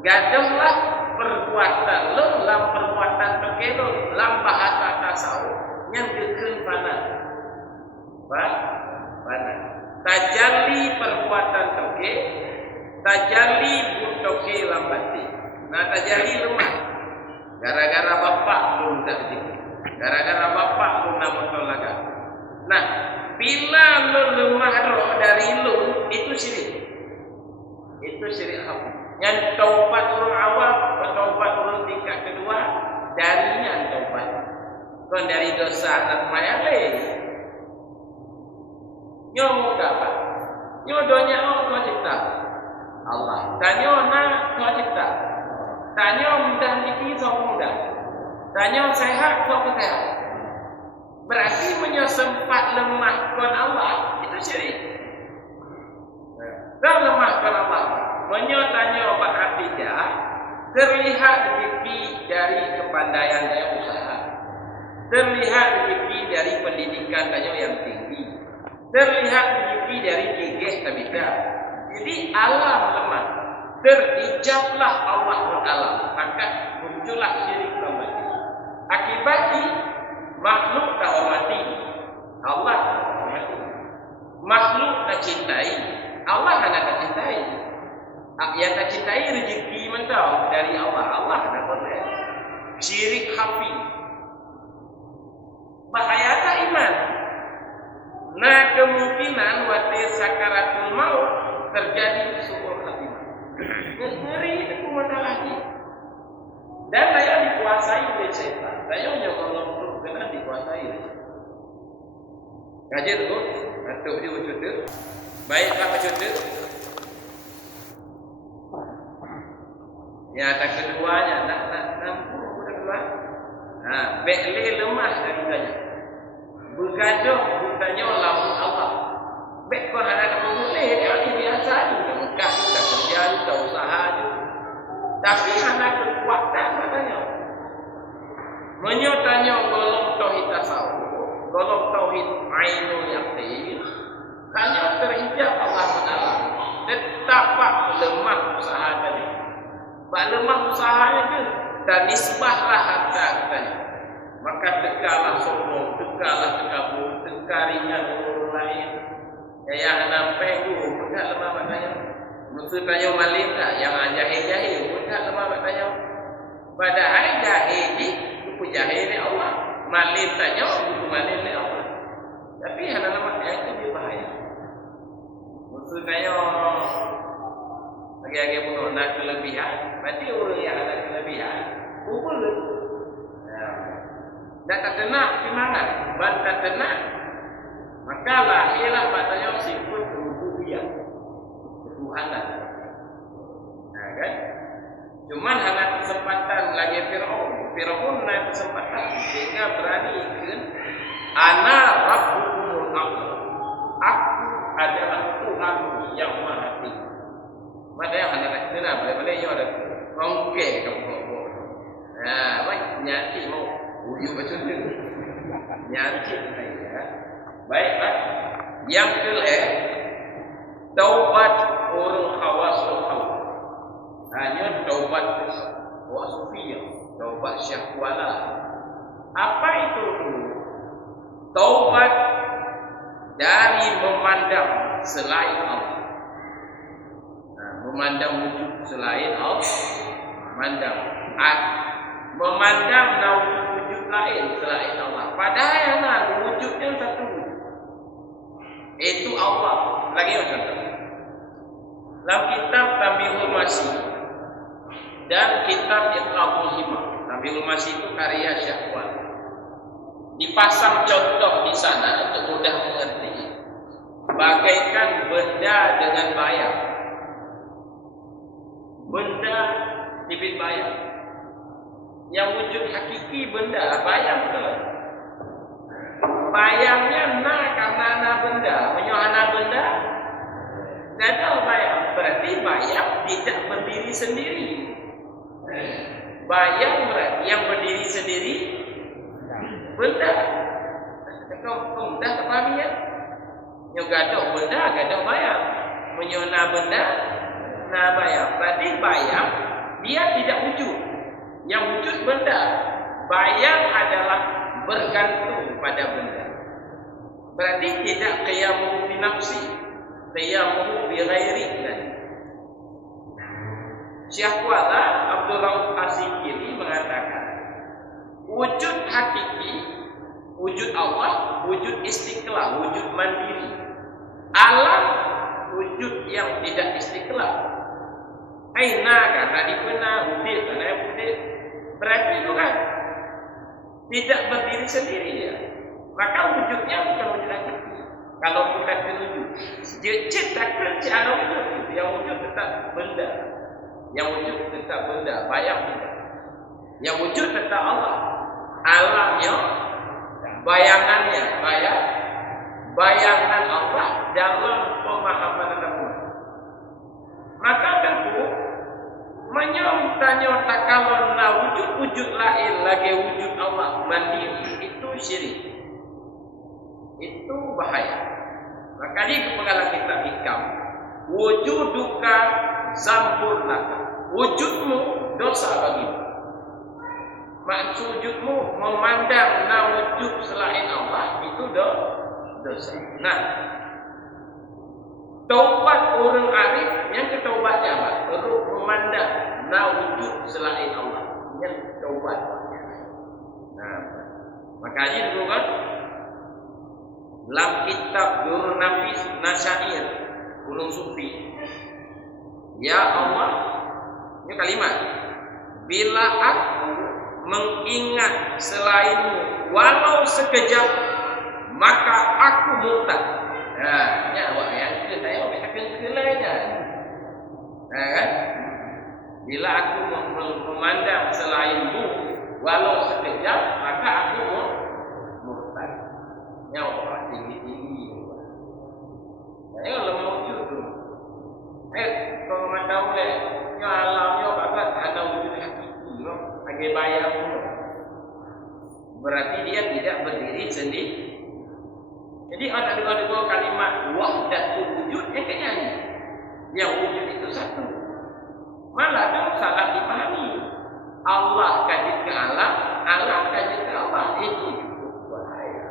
gaduhlah perbuatan lu, lam perbuatan terkelo, lam bahasa tasawuf yang dikun panah. Panah. Tajalli perbuatan terke, tajalli butoke lambati. Nah tajalli lemah. Gara-gara bapak belum tak rezeki. Gara-gara bapak belum nak betul lagi. Nah, bila lu lemah dari lu, itu syirik. Itu syirik apa? Yang taubat orang awam, taubat orang tingkat kedua, darinya taubat. Bukan dari dosa anak mayale. Nyo muka apa? Nyo doanya Allah cipta. Allah. Tanyo nak Tuhan cipta. Tanyo mudah dikit so mudah. Tanyo sehat so sehat. Berarti menyosempat lemahkan Allah itu syirik. Dan lemahkan Allah. Menyotanya Pak Abidja terlihat rezeki dari kepandaian daya usaha, terlihat rezeki dari pendidikan daya yang tinggi, terlihat rezeki dari gigih tabika. Jadi alam lemah, terijablah Allah alam, maka muncullah syirik kembali. Akibatnya makhluk tak hormati, Allah tak hormati. Makhluk tak cintai, Allah hanya tak cintai. Yang tak cintai rezeki mentau dari Allah. Allah nak boleh. Syirik khafi. Bahaya tak iman. Nah kemungkinan waktu sakaratul maut terjadi suul khatimah. Ngeri itu masalahnya. Dan saya dikuasai oleh setan. Saya nyokong untuk kena dikuasai oleh setan. Kajian tu, atuk dia bercuta. Baiklah bercuta. Ya tak keduanya nak kedua. Nah, bekle lemah dari tanya. Bergaduh bertanya lawan Allah. Bek kau nak boleh dia ni biasa juga Mekah juga kerja juga usaha juga. Tapi hanya kekuatan katanya. Menyotanya golong tauhid tasawuf, golong tauhid ainul yaqin. Hanya terhijab Allah Taala. Tetap lemah usaha tadi. Pak lemah usahanya ke dan nisbahlah harta katanya. Maka tegalah sombong, tegalah tekabur, tegarinya orang lain. Yang nampak tu, betul lemah katanya. Maksud tanya malim tak? Yang jahil-jahil, betul lemah katanya. Padahal jahil itu jahil ni Allah. Malim tanya, itu malim ni Allah. Tapi hanya lemah yang itu dia bahaya. Maksud tanya lagi-lagi pun nak kelebihan, berarti orang yang ada kelebihan, kubur. Tak terkena pimangan, bantah terkena, maka lahirlah katanya sifat rububiyah, ketuhanan. Nah kan? Cuman hanya kesempatan lagi Fir'aun naik kesempatan sehingga berani kan? Ana rabbukumul a'la. Aku adalah Tuhan yang maha tinggi. Mada yang hendak kena boleh-boleh yang ada rongke kamu. Nah, baik nyati mau uyu macam tu. Nyati ya. Baiklah. Yang kedua, taubat orang khawasul khawas. Hanya taubat wa sufiyah. Taubat syahwala. Apa itu dulu? Taubat dari memandang selain Allah. Memandang wujud selain Allah. Memandang wujud lain selain Allah. Padahal wujudnya satu. Itu Allah. Lagi contoh. Dalam kitab Tabiul Masih dan kitab Iqrabul Himam. Tabiul Masih itu karya Syahwal. Dipasang contoh di sana untuk mudah mengerti. Bagaikan benda dengan bayang. Benda dibit bayang. Yang wujud hakiki benda bayang ke? Bayangnya karena benda, menyohana benda. Gagal bayang, berarti bayang tidak berdiri sendiri. Bayang berarti yang berdiri sendiri benda. Kau mudah terpahami ya? Yang gaduh benda, gaduh bayang. Menyona benda, bayang. Berarti bayang dia tidak wujud. Yang wujud benda. Bayang adalah bergantung pada benda. Berarti tidak qiyamuhu bi nafsi, qiyamuhu bi ghairi. Syahwala Abdul Rauf As-Sikili mengatakan, wujud hakiki, wujud Allah, wujud istiqlal, wujud mandiri. Alam wujud yang tidak istiqlal. Aina karena dipena, udit karena udit. Berarti itu kan tidak berdiri sendiri ya. Maka wujudnya bukan wujud hakiki. Kalau bukan wujud, ciptakan cara wujud, yang wujud tetap benda. Yang wujud tetap benda, bayang tidak. Yang wujud tetap Allah. Alamnya, bayangannya, bayangan Allah dalam pemahaman Allah. Maka tentu menyonta-nyonta kalau wujud lain lagi wujud Allah mandiri itu syirik. Itu bahaya. Makanya kepala kita hikam, wujuduka sempurnakan. Wujudmu dosa bagimu. Maksudmu memandang wujud selain Allah itu dosa. Nah, taubat orang arif yang ketaubatnya apa? Untuk memandang wujud selain Allah. Yang taubat. Nah, makanya dulu kan dalam kitab Durrun Nafis Nasyair Ulum Sufi, ya Allah, ini kalimat, bila aku mengingat selainmu walau sekejap, maka aku murtad. Nah, ini awak yang kita akan kelainya. Nah, kan? Bila aku memandang selainmu walau sekejap, maka aku murtad. Ini awak tinggi-tinggi. Nah, kalau mau wujud tu, kalau macam ni, alamnya bagus, ada wujud hakiki, bagi bayang. Berarti dia tidak berdiri sendiri. Jadi ada dua kalimat wahdatul wujud yang kenyanyi. Yang wujud itu satu. Malah kan salah dipahami. Allah kajit ke alam, alam kajit ke Allah. Itu bahaya.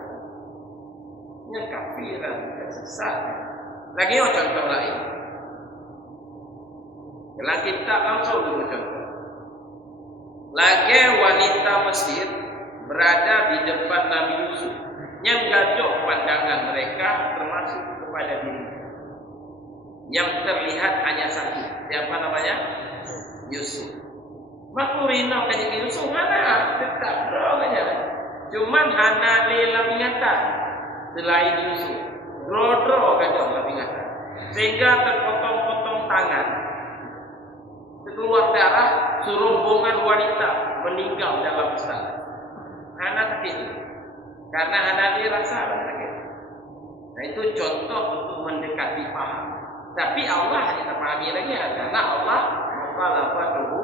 Yang kafiran, kesesatan. Lagi contoh lain. Kalau kita langsung dulu contoh. Lagi wanita Mesir berada di depan Nabi Yusuf. Yang gajok pandangan mereka termasuk kepada diri. Yang terlihat hanya satu. Siapa namanya? Yusuf. Makurina kaya Yusuf mana? Tetap droganya. Cuman hana lebih nyata selain Yusuf. Dro gajok lebih nyata. Sehingga terpotong-potong tangan. Keluar darah, serombongan wanita meninggal dalam istana. Hana sakit. Karena hana dia rasa sakit. Nah itu contoh untuk mendekati paham. Tapi Allah hanya terpahami lagi karena Allah mukhalafatuhu.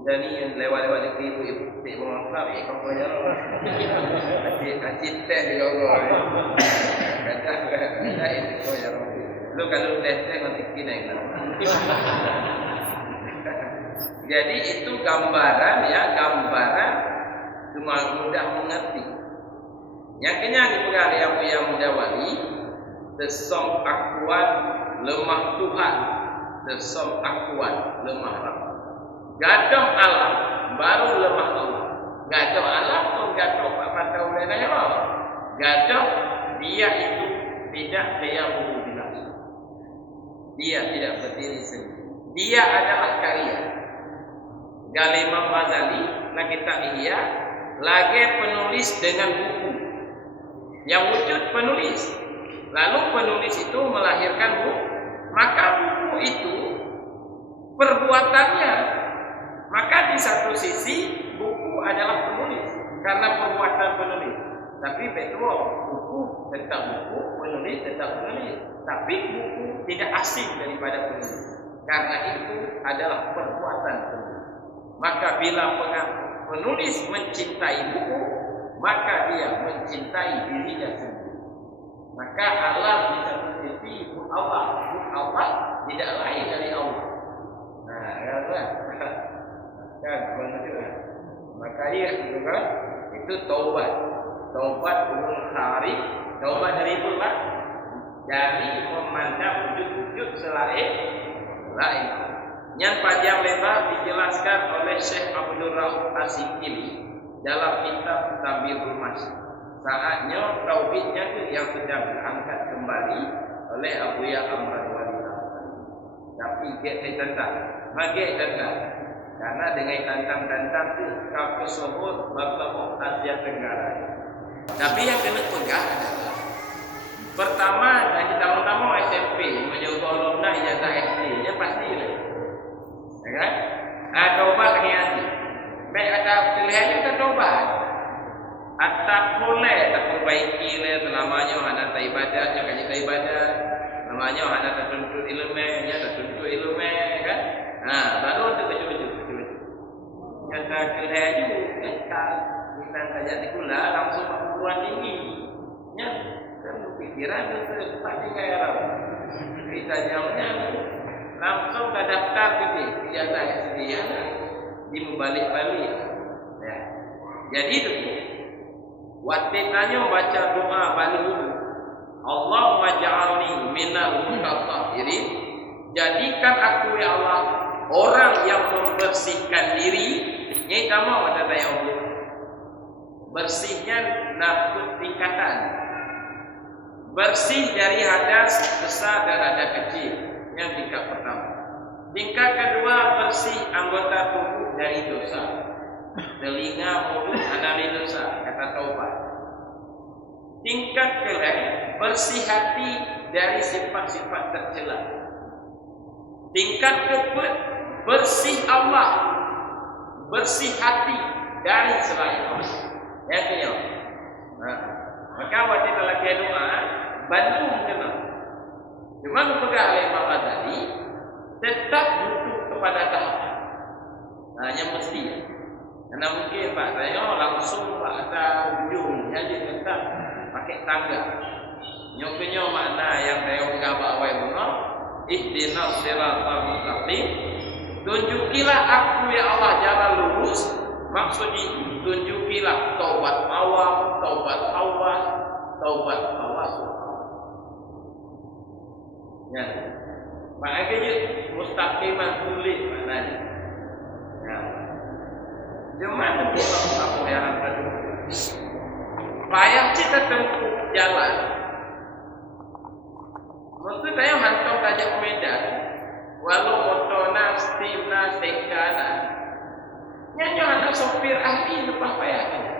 Udah ni yang lewat-lewat di ibu tak mengapa kau punya acik teh juga kau. Kata itu kau ya. Lu kalau teh nanti kena. Jadi itu gambaran ya, gambaran cuma mudah mengerti. Yang kenyang dipengaruhi apa yang mudah wali, desong akuan lemah Tuhan, desong akuan lemah Rabb. Gadoh alam baru lemah Allah. Gadoh alam pun gadoh apa tahu lain Allah. Gadoh dia itu tidak dia berbilang. Dia tidak berdiri sendiri. Dia adalah karya. Imam Ghazali lagi tak Ihya, lagi penulis dengan buku. Yang wujud penulis. Lalu penulis itu melahirkan buku. Maka buku itu perbuatannya. Maka di satu sisi buku adalah penulis karena perbuatan penulis. Tapi betul buku tetap buku, penulis tetap penulis. Tapi buku tidak asing daripada penulis. Karena itu adalah perbuatan penulis. Maka bila penulis mencintai buku, maka dia mencintai dirinya sendiri. Maka Allah di satu sisi Allah tidak lain dari Allah. Nah, kan maka dia itu kan itu taubat ulul kharif, taubat dari Allah dari memandang wujud-wujud selain yang panjang lebar dijelaskan oleh Syekh Abdul Rahman As-Sikili dalam kitab Tabirul Masy. Saatnya tauhidnya itu yang sedang diangkat kembali oleh Abu Ya Amran Walid. Tapi dia tentang, karena dengan tantang-tantang itu kau sebut bertemu Asia Tenggara. Tapi yang kena pegang adalah pertama dari tamu-tamu SMP mencoba alumni ijazah SD-nya pasti lah. Ya kan? Tobat lagi nanti. Baik ada pilihannya kita tobat. Atau boleh tak perbaiki lah namanya anak tak ibadah, jangan kita ibadah. Namanya anak tertuntut ilmu, kan? Nah, baru tu kecuali. Kata pilihannya kita saja dikula langsung perguruan tinggi. Ya, kan pikiran tu pasti kayak orang. Kita jauhnya langsung ke daftar gitu, ijazah SD ya, di membalik-balik. Ya. Jadi itu. Waktu tanya baca doa balik dulu. Allahumma ja'alni minal mutatahhirin. Jadikan aku ya Allah orang yang membersihkan diri. Ini kamu ada tayamum. Bersihnya nafsu tingkatan. Bersih dari hadas besar dan hadas kecil. Yang tingkat pertama. Tingkat kedua bersih anggota tubuh dari dosa. Telinga, mulut, dari dosa. Kata taubat. Tingkat kedua bersih hati dari sifat-sifat tercela. Tingkat keempat bersih Allah, bersih hati dari selain Allah. Ya punya. Maka waktu kita lagi doa, bantu kenal. Cuma pegang Imam Ghazali tetap butuh kepada tahapan. Yang mesti. Karena mungkin Pak saya langsung Pak ada ujung jadi tetap pakai tangga. Nyoknya makna yang saya pegang awal bunga. Ihdinas siratal mustaqim. Tunjukilah aku ya Allah jalan lurus. Maksudnya tunjukilah taubat awam, taubat awas, taubat awas. Ya. Makanya mustaqiman sulit maknanya. Ya. Cuma apa yang ada? Payah kita tempuh jalan. Maksud saya hantar tajak Medan, walau motorna, steamna, sekana, nyanyi ada sopir ahli lepas payahnya.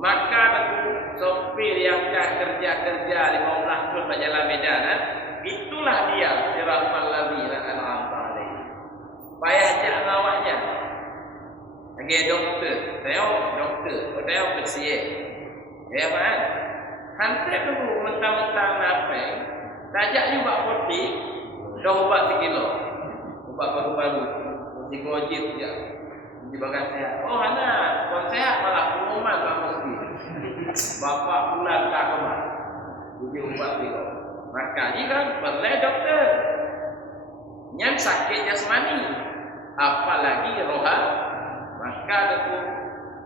Maka aku sopir yang dah kerja 15 tahun pada jalan Medan, itulah dia siratal ladzina an'amta alaihim. Payah jak lawaknya. Lagi doktor, saya bersiap. Ya kan? Hantar dulu mentang-mentang napeng. Tajak juga putih, dah ubat 1 kilo. Ubat baru-baru, mesti gojib je. Di bagan sehat. Oh anak, kau sehat malah pengumuman tak mesti. Bapak pulang tak kemar. Uji ubat 1 kilo. Maka ni kan perlu doktor. Yang sakit jasmani. apalagi rohan. Maka deku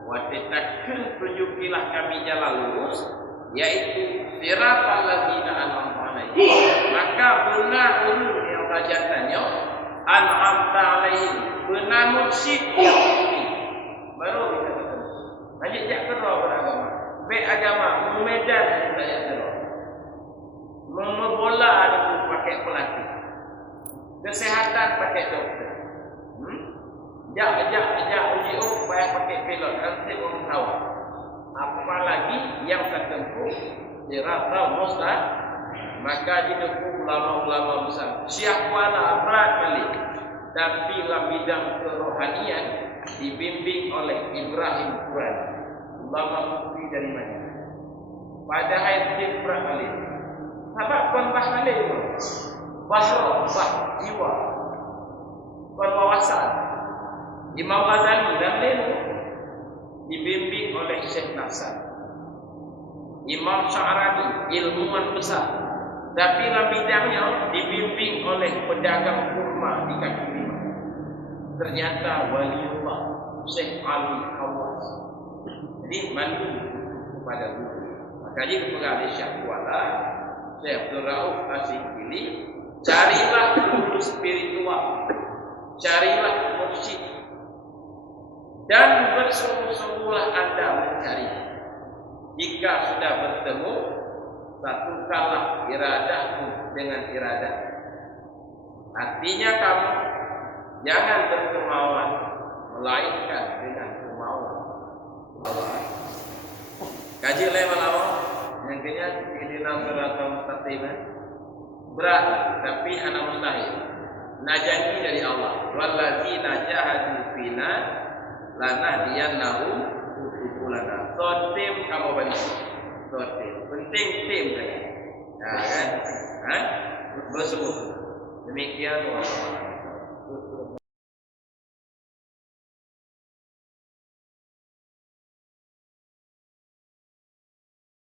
watitakeun tunjukilah kami jalan lurus, yaitu siratal ladzina an'amta alaihim. Maka benar ulun yang belajar tanya an'amta alaihim, benar mursyid yang pilih. Baru bisa ketemu. Lanjut jak kerja beragama. Baik agama memedan belajar kerja. Membola ada pakai pelatih. Kesehatan pakai dokter. Jak uji payah pakai pilot. Nanti orang tahu. Apalagi yang tertentu siratal mustaqim. Maka ditempuh ulama-ulama besar. Siapalah berat balik. Tapi dalam bidang kerohanian dibimbing oleh Ibrahim Qurani. Ulama mufti dari mana? Pada hayat dia berat balik. Sebab kon bah balik itu. Bahro, jiwa. Kon wawasan. Imam Ghazali dan lain dibimbing oleh Syekh Nasr. Imam Sya'rani ilmuwan besar. Tapi dalam bidangnya dibimbing oleh pedagang kurma di kaki lima. Ternyata waliullah Syekh Ali Khawas. Jadi mandu kepada guru. Maka dia kepada Syekh Kuala Syekh Abdul Rauf Asyikili, carilah guru spiritual, carilah mursyid, dan bersungguh-sungguhlah anda mencari. Jika sudah bertemu, satukanlah iradahmu dengan iradah. Artinya kamu jangan berkemauan, melainkan dengan kemauan Allah. Kaji lama-lama yang kena ini namanya mustaqim berat, tapi anak mustahil. Najati dari Allah. Wallazina jahadu fina lanahdiyannahum subulana. Sotim kamu bani. Sotim. Penting tim saya. Nah, kan? Bersungguh. Demikian Allah.